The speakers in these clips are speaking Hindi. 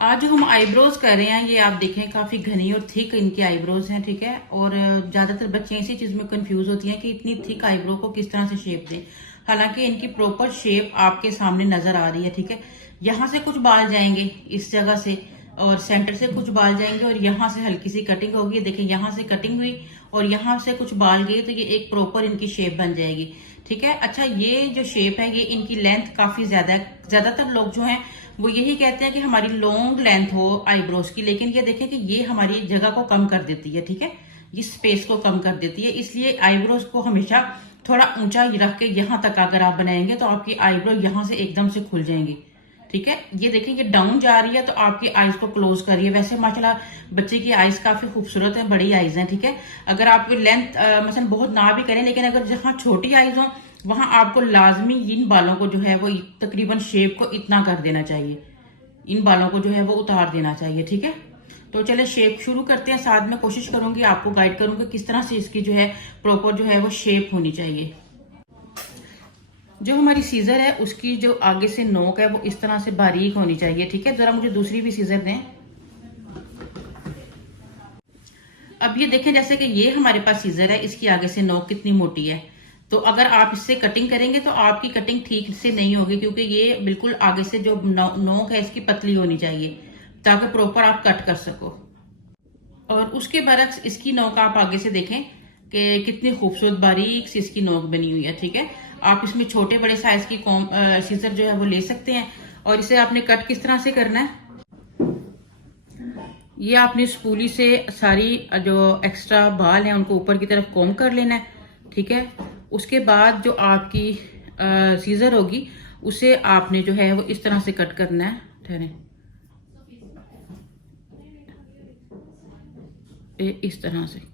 आज जो हम आईब्रोज कर रहे हैं, ये आप देखें काफी घनी और थिक इनकी आईब्रोज हैं, ठीक है। और ज्यादातर बच्चे इसी चीज में कंफ्यूज होती हैं कि इतनी थिक आईब्रो को किस तरह से शेप दें। हालांकि इनकी प्रॉपर शेप आपके सामने नजर आ रही है, ठीक है। यहाँ से कुछ बाल जाएंगे इस जगह से, और सेंटर से कुछ बाल जाएंगे, और यहाँ से हल्की सी कटिंग होगी। देखिए यहाँ से कटिंग हुई और यहाँ से कुछ बाल गए, तो ये एक प्रॉपर इनकी शेप बन जाएगी, ठीक है। अच्छा, ये जो शेप है ये इनकी लेंथ काफी ज्यादा है। ज्यादातर लोग जो हैं वो यही कहते हैं कि हमारी लॉन्ग लेंथ हो आईब्रोज की, लेकिन ये देखें कि ये हमारी जगह को कम कर देती है, ठीक है। ये स्पेस को कम कर देती है, इसलिए आईब्रोज को हमेशा थोड़ा ऊंचा रख के यहाँ तक अगर आप बनाएंगे तो आपकी आईब्रो यहाँ से एकदम से खुल जाएंगी, ठीक है। ये देखिए ये डाउन जा रही है तो आपकी आईज को क्लोज कर रही है। वैसे माशाल्लाह बच्चे की आईज काफी खूबसूरत है, बड़ी आईज है, ठीक है। अगर आप लेंथ मसलन बहुत ना भी करें, लेकिन अगर जहाँ छोटी आईज हो वहां आपको लाजमी इन बालों को जो है वो तकरीबन शेप को इतना कर देना चाहिए, इन बालों को जो है वो उतार देना चाहिए, ठीक है। तो चले शेप शुरू करते हैं। साथ में कोशिश करूंगी आपको गाइड करूंगी किस तरह से इसकी जो है प्रॉपर जो है वो शेप होनी चाहिए। जो हमारी सीजर है उसकी जो आगे से नोक है वो इस तरह से बारीक होनी चाहिए, ठीक है। जरा मुझे दूसरी भी सीजर दें। अब ये देखें जैसे कि ये हमारे पास सीजर है, इसकी आगे से नोक कितनी मोटी है। तो अगर आप इससे कटिंग करेंगे तो आपकी कटिंग ठीक से नहीं होगी, क्योंकि ये बिल्कुल आगे से जो नोक है इसकी पतली होनी चाहिए ताकि प्रॉपर आप कट कर सको। और उसके बरक्स इसकी नोक आप आगे से देखें कि कितनी खूबसूरत बारीक सी इसकी नोक बनी हुई है, ठीक है। आप इसमें छोटे बड़े साइज की सीजर जो है वो ले सकते हैं। और इसे आपने कट किस तरह से करना है, ये आपने स्पूली से सारी जो एक्स्ट्रा बाल हैं उनको ऊपर की तरफ कॉम्ब कर लेना है, ठीक है। उसके बाद जो आपकी सीजर होगी उसे आपने जो है वो इस तरह से कट करना है। ठहरे, इस तरह से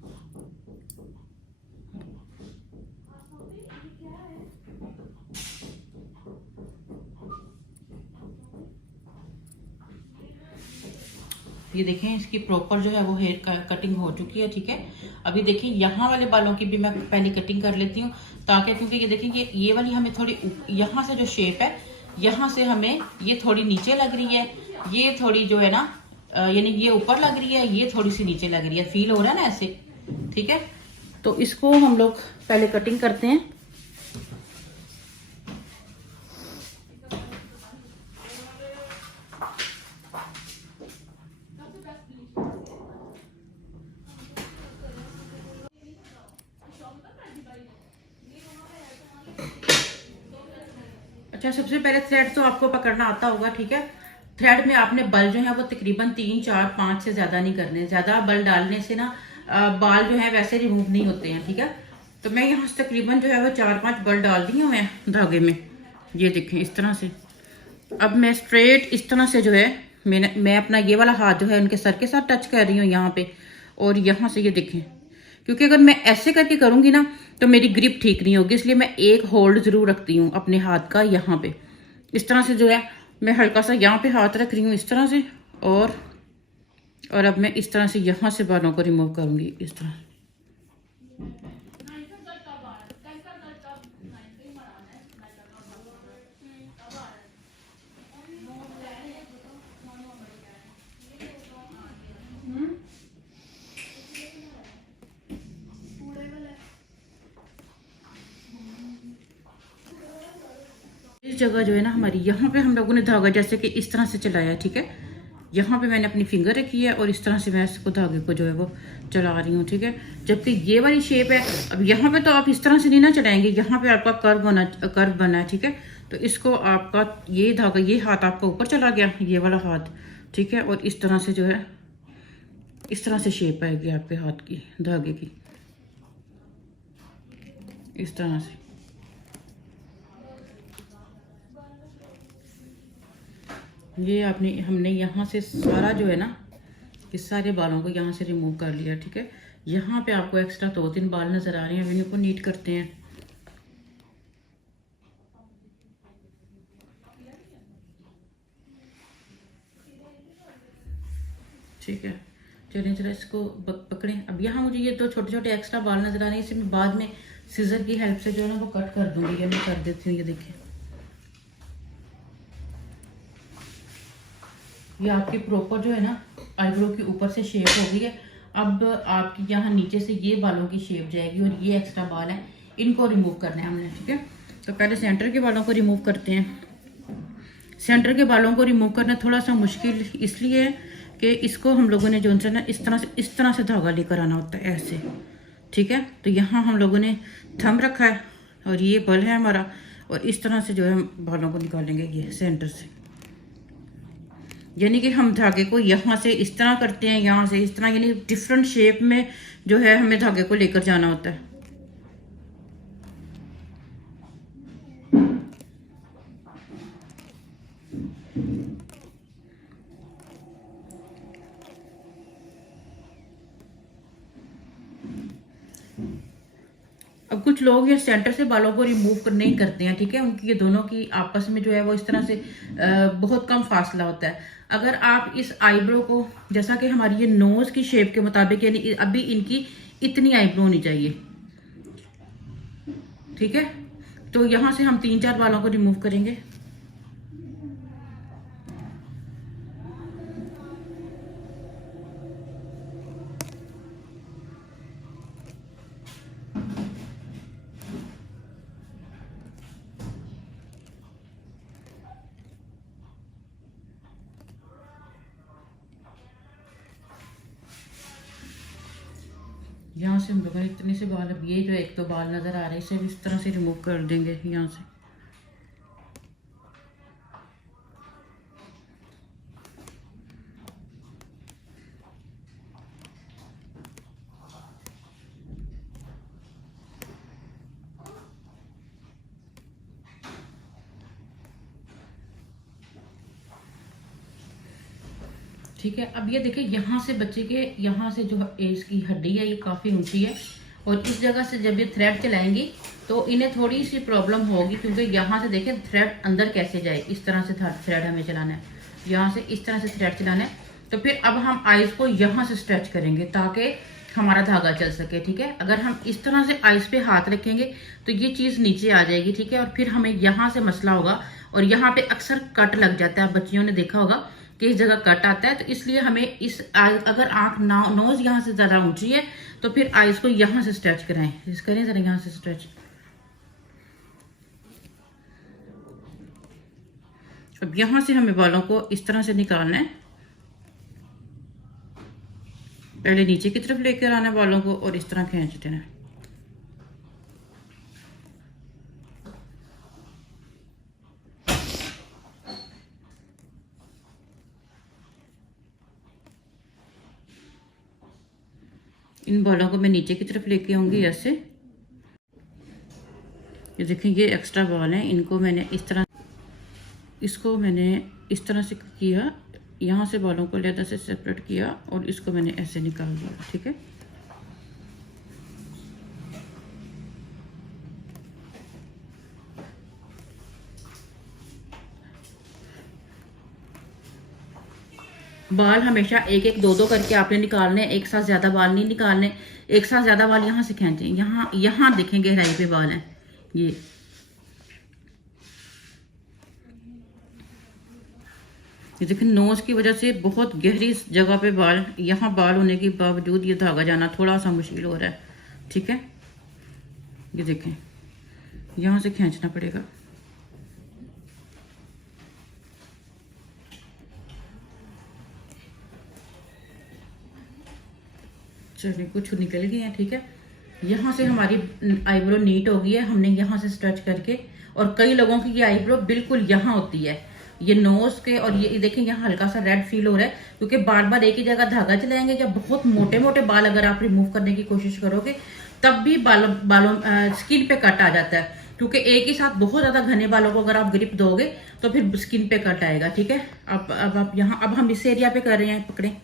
ये देखें इसकी प्रॉपर जो है वो हेयर कटिंग हो चुकी है, ठीक है। अभी देखिए यहाँ वाले बालों की भी मैं पहले कटिंग कर लेती हूँ, ताकि क्योंकि ये देखें ये वाली हमें थोड़ी यहाँ से जो शेप है यहाँ से हमें ये थोड़ी नीचे लग रही है, ये थोड़ी जो है ना यानी ये ऊपर लग रही है, ये थोड़ी सी नीचे लग रही है, फील हो रहा है ना ऐसे, ठीक है। तो इसको हम लोग पहले कटिंग करते हैं। अच्छा, सबसे पहले थ्रेड तो आपको पकड़ना आता होगा, ठीक है। थ्रेड में आपने बल जो है वो तकरीबन 3 4 5 से ज्यादा नहीं करने। ज्यादा बल डालने से ना बाल जो है वैसे रिमूव नहीं होते हैं, ठीक है। तो मैं यहाँ से तकरीबन जो है वो 4 5 बल डाल दी हूँ मैं धागे में, ये देखें इस तरह से। अब मैं स्ट्रेट इस तरह से जो है मैं अपना ये वाला हाथ जो है उनके सर के साथ टच कर रही हूँ यहाँ पे, और यहाँ से ये देखें, क्योंकि अगर मैं ऐसे करके करूंगी ना तो मेरी ग्रिप ठीक नहीं होगी, इसलिए मैं एक होल्ड जरूर रखती हूँ अपने हाथ का यहाँ पे। इस तरह से जो है मैं हल्का सा यहाँ पे हाथ रख रही हूँ इस तरह से, और अब मैं इस तरह से यहाँ से बालों को रिमूव करूंगी इस तरह। इस जगह जो है ना हमारी यहाँ पे हम लोगों ने धागा जैसे कि इस तरह से चलाया, ठीक है। यहाँ पे मैंने अपनी फिंगर रखी है और इस तरह से मैं इसको धागे को जो है वो चला रही हूँ, ठीक है। जबकि ये वाली शेप है, अब यहाँ पे तो आप इस तरह से नहीं ना चलाएंगे, यहाँ पे आपका कर्व बना है, ठीक है। तो इसको आपका ये धागा, ये हाथ आपका ऊपर चला गया, ये वाला हाथ, ठीक है। और इस तरह से जो है इस तरह से शेप आएगी आपके हाथ की धागे की, इस तरह से। ये हमने यहाँ से सारा जो है ना इस सारे बालों को यहाँ से रिमूव कर लिया, ठीक है। यहाँ पे आपको एक्स्ट्रा 2 3 बाल नजर आ रहे हैं, अब इनको नीट करते हैं। ठीक है, चलिए जरा इसको पकड़ें। अब यहाँ मुझे ये 2 छोटे छोटे एक्स्ट्रा बाल नजर आ रहे हैं, इसे मैं बाद में सीजर की हेल्प से जो है ना वो कट कर दूंगी। ये मैं कर देती हूँ, ये देखिए। ये आपकी प्रॉपर जो है ना आईब्रो के ऊपर से शेप हो गई है। अब आपकी यहाँ नीचे से ये बालों की शेप जाएगी और ये एक्स्ट्रा बाल है, इनको रिमूव करना है हमने, ठीक है। तो पहले सेंटर के बालों को रिमूव करते हैं। सेंटर के बालों को रिमूव करना थोड़ा सा मुश्किल इसलिए है कि इसको हम लोगों ने जो ना इस तरह से धागा लेकर आना होता है ऐसे, ठीक है। तो यहाँ हम लोगों ने थंब रखा है और ये बल है हमारा, और इस तरह से जो है बालों को निकालेंगे ये सेंटर से। यानी कि हम धागे को यहाँ से इस तरह करते हैं, यहाँ से इस तरह, यानी डिफरेंट शेप में जो है हमें धागे को लेकर जाना होता है। अब कुछ लोग ये सेंटर से बालों को रिमूव नहीं करते हैं, ठीक है। उनकी ये दोनों की आपस में जो है वो इस तरह से बहुत कम फासला होता है। अगर आप इस आईब्रो को, जैसा कि हमारी ये नोज की शेप के मुताबिक, यानी अभी इनकी इतनी आईब्रो होनी चाहिए, ठीक है। तो यहां से हम 3-4 बालों को रिमूव करेंगे। यहाँ से हम लोगों ने इतने से बाल, अब ये जो एक दो बाल नजर आ रहे हैं इसे इस तरह से रिमूव कर देंगे यहाँ से। ठीक है। अब ये देखिए यहाँ से बच्चे के यहाँ से जो इसकी हड्डी है ये काफी ऊंची है, और इस जगह से जब ये थ्रेड चलाएंगी तो इन्हें थोड़ी सी प्रॉब्लम होगी, क्योंकि यहाँ से देखें थ्रेड अंदर कैसे जाए, इस तरह से थ्रेड हमें चलाना है, यहाँ से इस तरह से थ्रेड चलाना है। तो फिर अब हम आइज को यहाँ से स्ट्रेच करेंगे ताकि हमारा धागा चल सके, ठीक है। अगर हम इस तरह से आइज पे हाथ रखेंगे तो ये चीज नीचे आ जाएगी, ठीक है। और फिर हमें यहाँ से मसला होगा, और यहाँ पे अक्सर कट लग जाता है, बच्चियों ने देखा होगा कि इस जगह कट आता है। तो इसलिए हमें अगर आंख नोज यहाँ से ज्यादा ऊंची है तो फिर आइज को यहाँ से स्ट्रेच कराएं, करें जरा यहाँ से स्ट्रेच। अब यहाँ से हमें बालों को इस तरह से निकालना है, पहले नीचे की तरफ लेकर आना है बालों को और इस तरह खींच देना है। इन बालों को मैं नीचे की तरफ लेके आऊंगी ऐसे। ये देखें ये एक्स्ट्रा बाल हैं, इनको मैंने इस तरह, इसको मैंने इस तरह से किया, यहाँ से बालों को लेदा से सेपरेट किया और इसको मैंने ऐसे निकाल दिया, ठीक है। बाल हमेशा एक एक दो दो करके आपने निकालने, एक साथ ज्यादा बाल नहीं निकालने। एक साथ ज्यादा बाल यहाँ से खींचे, यहाँ यहाँ देखें गहराई पे बाल हैं ये देखें, नोज की वजह से बहुत गहरी जगह पे बाल, यहाँ बाल होने के बावजूद ये धागा जाना थोड़ा सा मुश्किल हो रहा है, ठीक है। ये देखें यहाँ से खींचना पड़ेगा। चलिए कुछ निकल गए हैं, ठीक है। यहाँ से हमारी आईब्रो नीट हो गई है, हमने यहाँ से स्ट्रेच करके, और कई लोगों की ये आईब्रो बिल्कुल यहाँ होती है, ये नोज के, और ये देखें यहाँ हल्का सा रेड फील हो रहा है, क्योंकि बार बार एक ही जगह धागा चलाएंगे या बहुत मोटे मोटे बाल अगर आप रिमूव करने की कोशिश करोगे तब भी बालों स्किन पे कट आ जाता है, क्योंकि एक ही साथ बहुत ज्यादा घने बालों को अगर आप ग्रिप दोगे तो फिर स्किन पे कट आएगा, ठीक है। अब आप यहाँ, अब हम इस एरिया पे कर रहे हैं, पकड़े।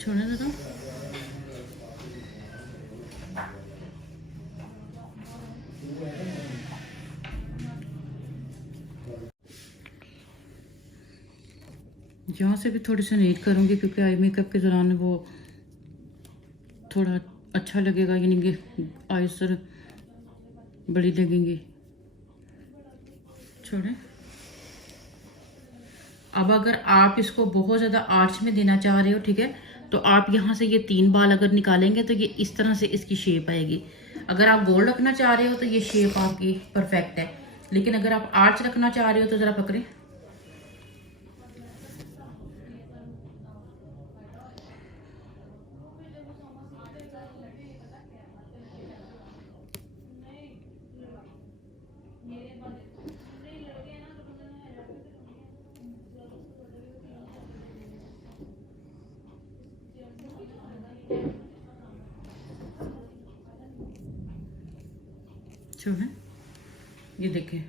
छोड़ने दो। यहाँ से भी थोड़ी सी नीट करूँगी क्योंकि आई मेकअप के दौरान वो थोड़ा अच्छा लगेगा, यानी कि आईज सर बड़ी लगेंगी। छोड़ें। अब अगर आप इसको बहुत ज़्यादा आर्च में देना चाह रहे हो, ठीक है, तो आप यहाँ से ये 3 बाल अगर निकालेंगे तो ये इस तरह से इसकी शेप आएगी। अगर आप गोल रखना चाह रहे हो तो ये शेप आपकी परफेक्ट है, लेकिन अगर आप आर्च रखना चाह रहे हो तो ज़रा पकड़े। है ये देखें,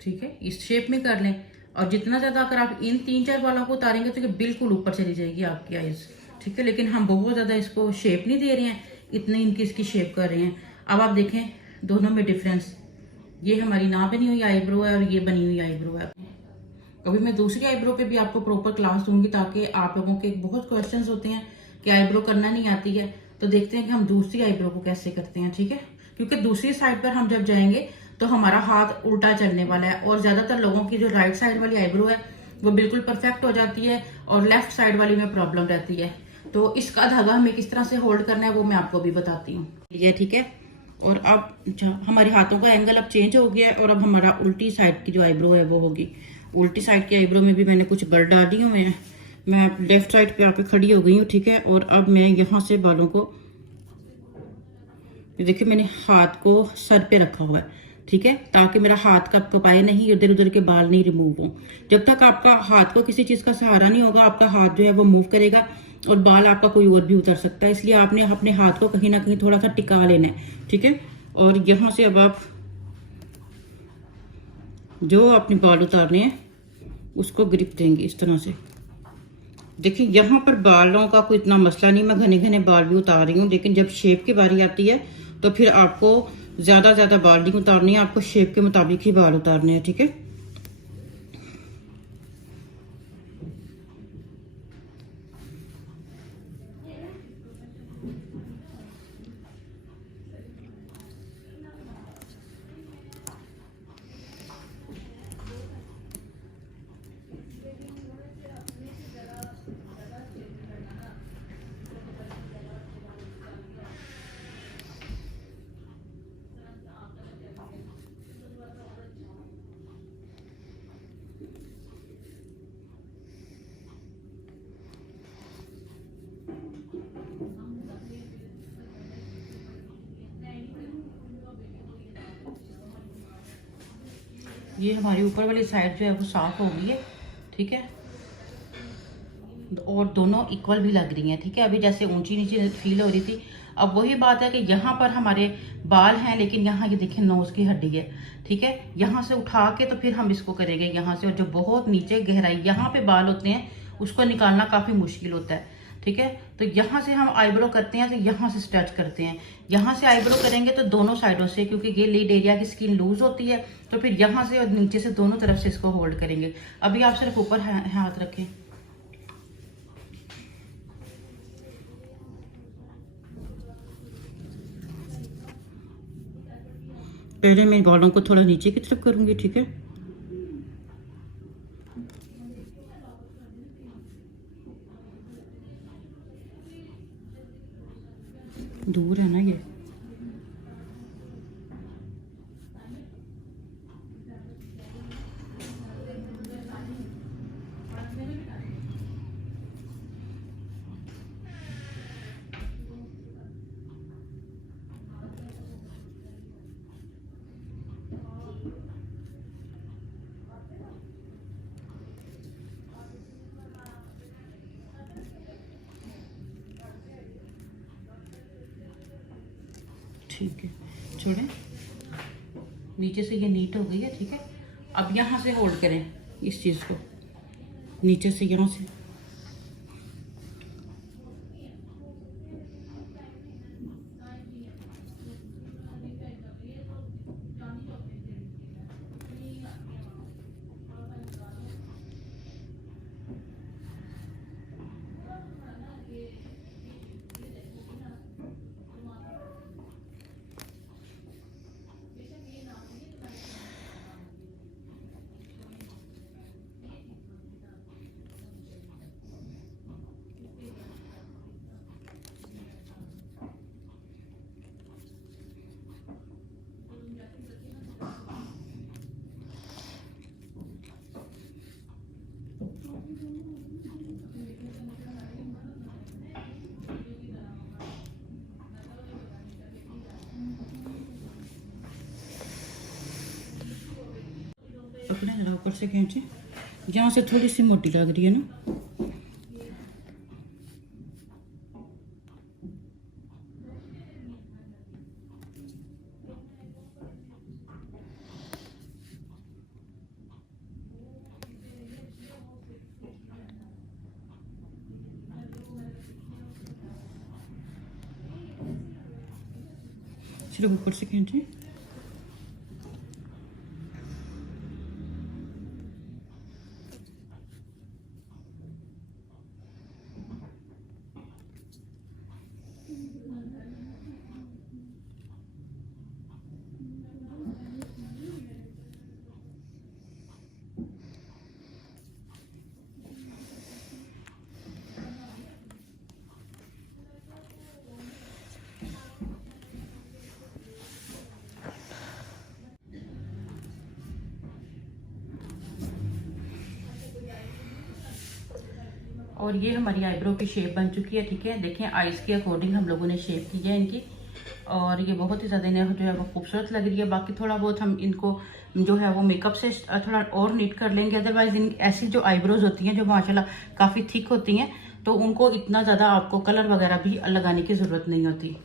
ठीक है, इस शेप में कर लें। और जितना ज्यादा अगर आप इन 3-4 बालों को उतारेंगे तो ये बिल्कुल ऊपर चली जाएगी आपकी आईज, ठीक है। लेकिन हम बहुत ज्यादा इसको शेप नहीं दे रहे हैं, इतने इनकी इसकी शेप कर रहे हैं। अब आप देखें दोनों में डिफरेंस, ये हमारी ना बनी हुई आईब्रो है और ये बनी हुई आईब्रो है। अभी मैं दूसरी आईब्रो पे भी आपको प्रॉपर क्लास दूंगी, ताकि आप लोगों के बहुत क्वेश्चंस होते हैं कि आईब्रो करना नहीं आती है, तो देखते हैं कि हम दूसरी आईब्रो को कैसे करते हैं, ठीक है। क्योंकि दूसरी साइड पर हम जब जाएंगे तो हमारा हाथ उल्टा चलने वाला है, और ज्यादातर लोगों की जो राइट साइड वाली आईब्रो है वो बिल्कुल परफेक्ट हो जाती है और लेफ्ट साइड वाली में प्रॉब्लम रहती है। तो इसका धागा हमें किस तरह से होल्ड करना है वो मैं आपको भी बताती हूँ, ये ठीक है। और अब हमारे हाथों का एंगल अब चेंज हो गया है, और अब हमारा उल्टी साइड की जो आईब्रो है वो होगी। उल्टी साइड की आईब्रो में भी मैंने कुछ बल डाल दिए हुए हैं। मैं लेफ्ट साइड पे आके खड़ी हो गई हूँ, ठीक है। और अब मैं यहाँ से बालों को, देखिए मैंने हाथ को सर पे रखा हुआ है, ठीक है, ताकि मेरा हाथ का कपाए नहीं, इधर उधर के बाल नहीं रिमूव हो। जब तक आपका हाथ को किसी चीज का सहारा नहीं होगा, आपका हाथ जो है वो मूव करेगा और बाल आपका कोई और भी उतर सकता है। इसलिए आपने अपने हाथ को कहीं ना कहीं थोड़ा सा टिका लेना है, ठीक है। और यहाँ से अब आप जो अपने बाल उतारने हैं उसको ग्रिप देंगे इस तरह से। देखिए यहाँ पर बालों का कोई इतना मसला नहीं, मैं घने घने बाल भी उतार रही हूँ, लेकिन जब शेप की बारी आती है तो फिर आपको ज्यादा बाल नहीं उतारनी है, आपको शेप के मुताबिक ही बाल उतारने हैं, ठीक है। ये हमारी ऊपर वाली साइड जो है वो साफ हो गई है, ठीक है, और दोनों इक्वल भी लग रही हैं, ठीक है। अभी जैसे ऊंची नीचे फील हो रही थी, अब वही बात है कि यहाँ पर हमारे बाल हैं, लेकिन यहाँ ये देखिए नोज की हड्डी है, ठीक है। यहाँ से उठा के तो फिर हम इसको करेंगे यहाँ से, और जो बहुत नीचे गहराई यहाँ पे बाल होते हैं उसको निकालना काफी मुश्किल होता है, ठीक है। तो यहाँ से हम आईब्रो करते हैं तो यहाँ से स्ट्रेच करते हैं, यहाँ से आईब्रो करेंगे तो दोनों साइडों से, क्योंकि ये लीड एरिया की स्किन लूज होती है, तो फिर यहाँ से और नीचे से दोनों तरफ से इसको होल्ड करेंगे। अभी आप सिर्फ ऊपर हाथ रखें। पहले मैं बालों को थोड़ा नीचे की तरफ करूंगी, ठीक है। दूर है ना ये, ठीक है, छोड़ें। नीचे से ये नीट हो गई है, ठीक है। अब यहाँ से होल्ड करें इस चीज़ को, नीचे से यहाँ से। पकड़े जरा ऊपर से खींचे, यहाँ से थोड़ी सी मोटी लग रही है ना। सिर्फ ऊपर से खींचे। और ये हमारी आईब्रो की शेप बन चुकी है, ठीक है। देखें आईज के अकॉर्डिंग हम लोगों ने शेप की है इनकी, और ये बहुत ही ज़्यादा इन्हें जो है वो खूबसूरत लग रही है। बाकी थोड़ा बहुत हम इनको जो है वो मेकअप से थोड़ा और नीट कर लेंगे। अदरवाइज इन ऐसी जो आईब्रोज होती हैं जो माशाल्लाह काफ़ी थिक होती हैं, तो उनको इतना ज़्यादा आपको कलर वगैरह भी लगाने की ज़रूरत नहीं होती।